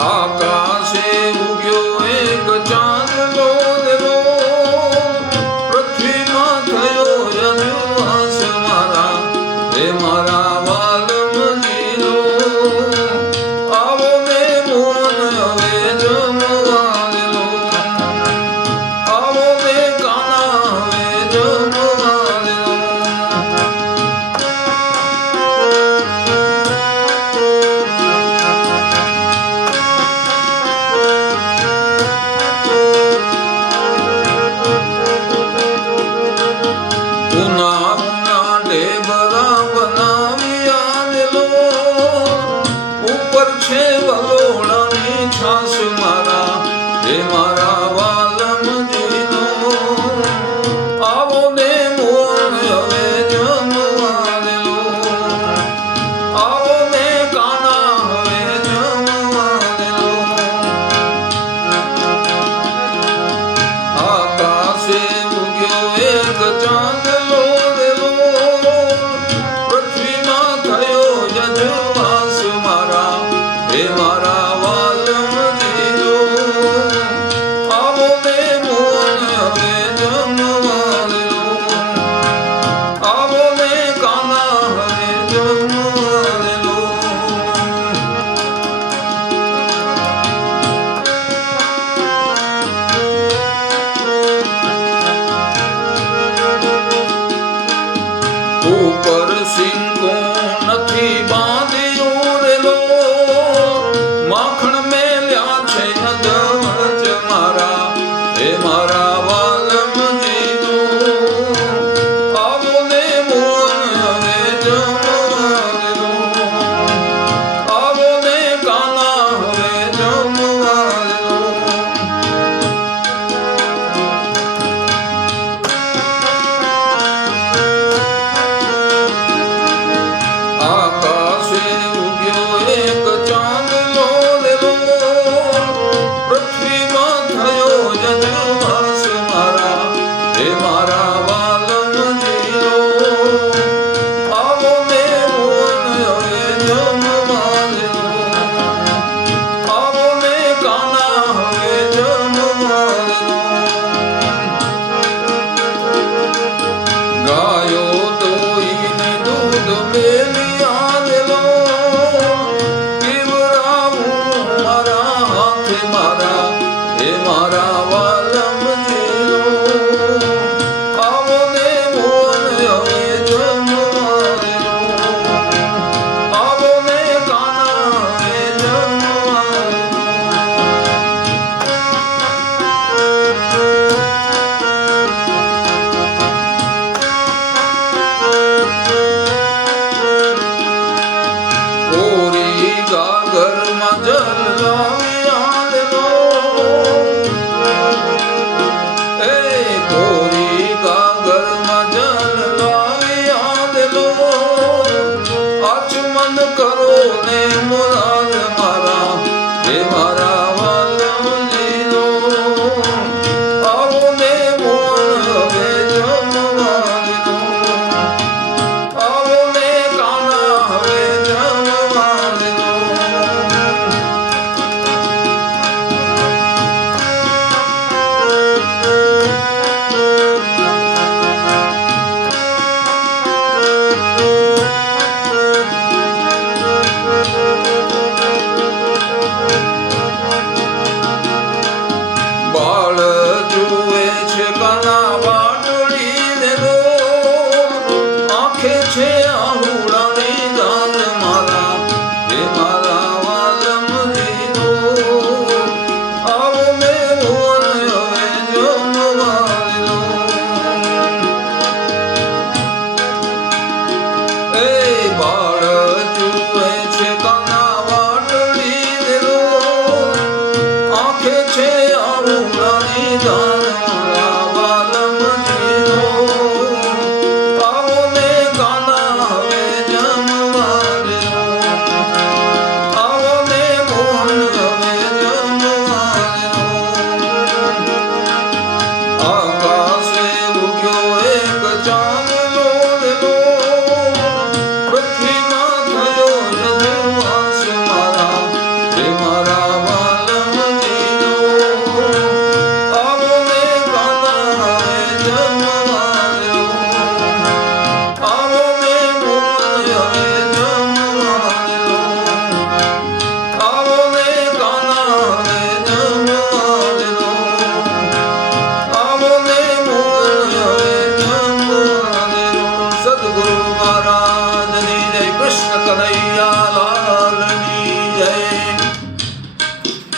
આકાશે ઉગ્યો એક ચાંદલો દેલો, પૃથ્વીમાં થયો યજ્ઞવાસ મારા, હે મારા વાલમજીનો. આવો ને મોન હવે જમવા દેલો, આવો ને કાના હવે જમવા દેલો. ઉના ઉના ઢેબરા બનાવ્યા દેલો, ઉપર છે વલોણાની છાસ મારા, હે મારા વાલમજીનો. આવો ને મોન હવે જમવા દેલો, આવો ને કાના હવે જમવા દેલો. આકાશે ઉગ્યો એક ચાંદલો દેલો, પૃથ્વીમાં થયો યજ્ઞવાસ મારા, હે મારા વાલમજીનો. આવો ને મોન હવે જમવા દેલો, આવો ને કાના હવે જમવા દેલો. ઉપર સિંકો નથી બાંધ્યો રેલો, માખણ મેલ્યા છે અધવચ મારા, હે મારા વાલમજીનો. આવો ને મોન હવે જમવા દેલો, આવો ને કાના હવે જમવા દેલો. આકાશે ઉગ્યો એક ચાંદલો દેલો, પૃથ્વીમાં થયો યજ્ઞવાસ મારા, હે મારા વાલમજીનો. આવો ને મોન હવે જમવા દેલો, આવો ને કાના હવે જમવા દેલો. ગાયો દોઈને દૂધ મેલિયા દેલો, પીવડાવું મારા હાથે મારા, હે મારા વાલમજીનો. આવો ને મોન હવે જમવા દેલો, આવો ને કાના હવે જમવા દેલો. કોરી ગાગરમાં જલ લાવ્યા દેલો, એ કોરી ગાગરમાં જલ લાવ્યા દેલો. આચમન કરો ને મુરાદ મારા, હે મારા